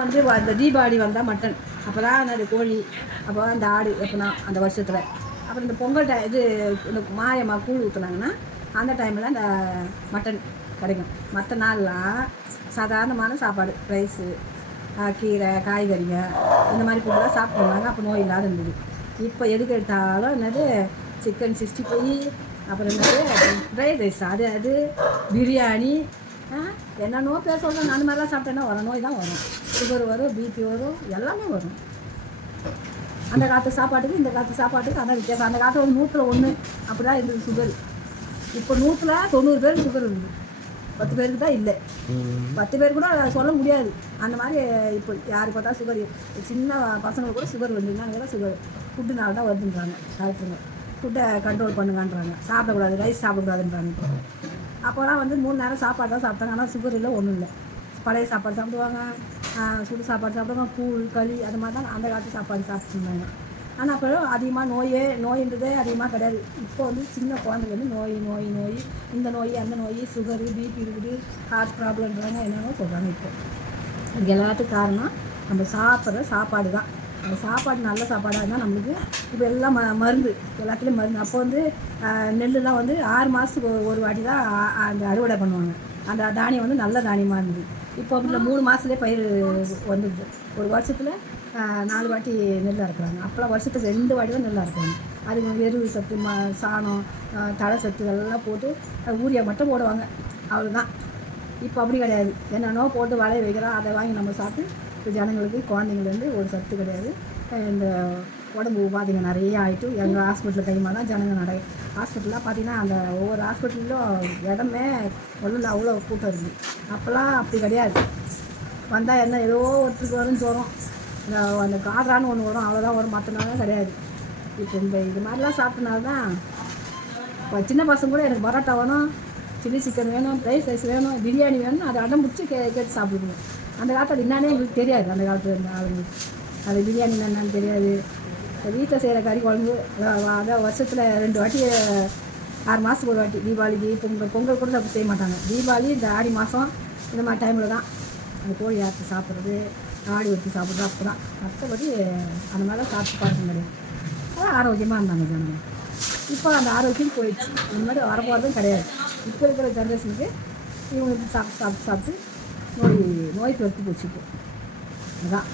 வந்து அந்த தீபாவளி வந்தால் மட்டன், அப்போ தான் அந்த கோழி, அப்போ அந்த ஆடு எப்போனா அந்த வருஷத்தில். அப்புறம் இந்த பொங்கல் இது இந்த மாயம்மா கூழ் ஊற்றுனாங்கன்னா அந்த டைமில் அந்த மட்டன் கிடைக்கும். மற்ற நாள்லாம் சாதாரணமான சாப்பாடு, ரைஸு, கீரை, காய்கறிங்க இந்த மாதிரி ஃபுட்டெலாம் சாப்பிட்ருந்தாங்க. அப்போ நோய் இல்லாத இருந்தது. இப்போ எதுக்கு எடுத்தாலும் என்னது சிக்கன் 65, அப்புறம் என்னது ஃப்ரைட் ரைஸ், அது பிரியாணி, என்னென்னோ பேர் சொல்கிறேன். அந்த மாதிரிலாம் சாப்பிட்டேன்னா வரும், நோய் தான் வரும். சுகர் வரும், பிபி வரும், எல்லாமே வரும். அந்த காலத்து சாப்பாட்டுக்கு இந்த காலத்து சாப்பாட்டுக்கு அதான் வித்தியாசம். அந்த காலத்தில் ஒரு 100ல் 1 அப்படி தான் இருந்தது சுகர். இப்போ 100ல் 90 பேருக்கு சுகர் இருக்குது. 10 பேருக்கு தான் இல்லை. 10 பேர் கூட சொல்ல முடியாது. அந்த மாதிரி இப்போ யாருக்கு பார்த்தா சுகர், சின்ன பசங்களுக்கு கூட சுகர் வந்துருந்தாங்க. கூட சுகர் ஃபுட்டுனால தான் வருதுன்றாங்க டாக்டருங்க. ஃபுட்டை கண்ட்ரோல் பண்ணுங்கன்றாங்க. சாப்பிடக்கூடாது, ரைஸ் சாப்பிடக்கூடாதுன்றாங்க. அப்போலாம் வந்து 3 நேரம் சாப்பாடு தான் சாப்பிட்டாங்க. ஆனால் சுகர் இல்லை, ஒன்றும் இல்லை. பழைய சாப்பாடு சாப்பிடுவாங்க, சுடு சாப்பாடு சாப்பிடுவாங்க, கூழ் களி அது மாதிரி தான் அந்த காலத்து சாப்பாடு சாப்பிட்டுருந்தாங்க. ஆனால் அப்போ அதிகமாக நோயின்றதே அதிகமாக கிடையாது. இப்போ வந்து சின்ன குழந்தைங்க வந்து நோய் இந்த நோய் அந்த நோய், சுகரு, பிபி இருக்குது, ஹார்ட் ப்ராப்ளம்ன்றாங்க, என்னென்னோ சொல்கிறாங்க. இப்போ இதுக்கு எல்லாத்துக்கும் காரணம் நம்ம சாப்பிட்ற சாப்பாடு தான். அந்த சாப்பாடு நல்ல சாப்பாடாக இருந்தால் நம்மளுக்கு இப்போ எல்லாம் மருந்து, எல்லாத்துலேயும் மருந்து. அப்போ வந்து நெல்லுலாம் வந்து 6 மாதத்துக்கு ஒரு வாட்டி தான் அந்த அறுவடை பண்ணுவாங்க. அந்த தானியம் வந்து நல்ல தானியமாக இருந்தது. இப்போ அப்படி 3 மாதத்துலேயே பயிர் வந்துடுது. ஒரு வருஷத்தில் 4 வாட்டி நெல் அறுக்குறாங்க. அப்போலாம் வருஷத்துக்கு 2 வாட்டி தான் நெல் அறுக்குறாங்க. அதுக்கு எருவு சத்து, சாணம், தழை சத்து இதெல்லாம் போட்டு ஊரியா மட்டும் போடுவாங்க, அவ்வளோதான். இப்போ அப்படி கிடையாது. என்னென்னோ போட்டு வளைய வைக்கிறோம், அதை வாங்கி நம்ம சாப்பிட்டு இப்போ ஜனங்களுக்கு குழந்தைங்கள்லேருந்து ஒரு சத்து கிடையாது. இந்த உடம்பு உபாதைங்க நிறைய ஆகிட்டு எங்கள் ஹாஸ்பிட்டலில் கைமா தான் ஜனங்கள் நிறைய. ஹாஸ்பிட்டல்லாம் பார்த்திங்கன்னா அந்த ஒவ்வொரு ஹாஸ்பிட்டலும் இடமே ஒன்றும் அவ்வளோ கூட்டம் இருக்குது. அப்போல்லாம் அப்படி கிடையாது. வந்தால் என்ன ஏதோ ஒருத்தருக்கு வரும் ஜுரம், அந்த காட்ரான்னு ஒன்று வரும், அவ்வளோதான் வரும், மற்ற நாளும் கிடையாது. இப்போ இந்த இது மாதிரிலாம் சாப்பிட்டனால தான் இப்போ சின்ன பசங்க கூட எனக்கு பரோட்டா வேணும், சில்லி சிக்கன் வேணும், ஃப்ரைட் ரைஸ் வேணும், பிரியாணி வேணும், அதை அடம் பிடிச்சி கேட்டு சாப்பிடுவோம். அந்த காலத்தில் என்னன்னே எங்களுக்கு தெரியாது. அந்த காலத்தில் இருந்த ஆளுங்களுக்கு அது பிரியாணி என்னன்னு தெரியாது. வீட்டில் செய்கிற கறி குழம்பு அதான் வருஷத்தில் 2 வாட்டி, 6 மாதத்துக்கு ஒரு வாட்டி, தீபாவளிக்கு, பொங்கல் கூட அப்படி செய்ய மாட்டாங்க. தீபாவளி இந்த ஆடி மாதம் இந்த மாதிரி டைமில் தான் அந்த கோழி ஆற்றி சாப்பிட்றது, ஆடி ஊற்றி சாப்பிட்றது. அப்போ தான் மற்றபடி அந்த மாதிரிலாம் சாப்பிட்டு பார்க்க முடியாது. அதான் ஆரோக்கியமாக இருந்தாங்க ஜனங்கள். இப்போ அந்த ஆரோக்கியம் போயிடுச்சு. இந்த மாதிரி வரப்போகிறதும் கிடையாது. இப்போ இருக்கிற ஜென்ரேஷனுக்கு இவங்களுக்கு சாப்பிட்டு நோய்க்கு எடுத்து போச்சு இப்போ. அதுதான்.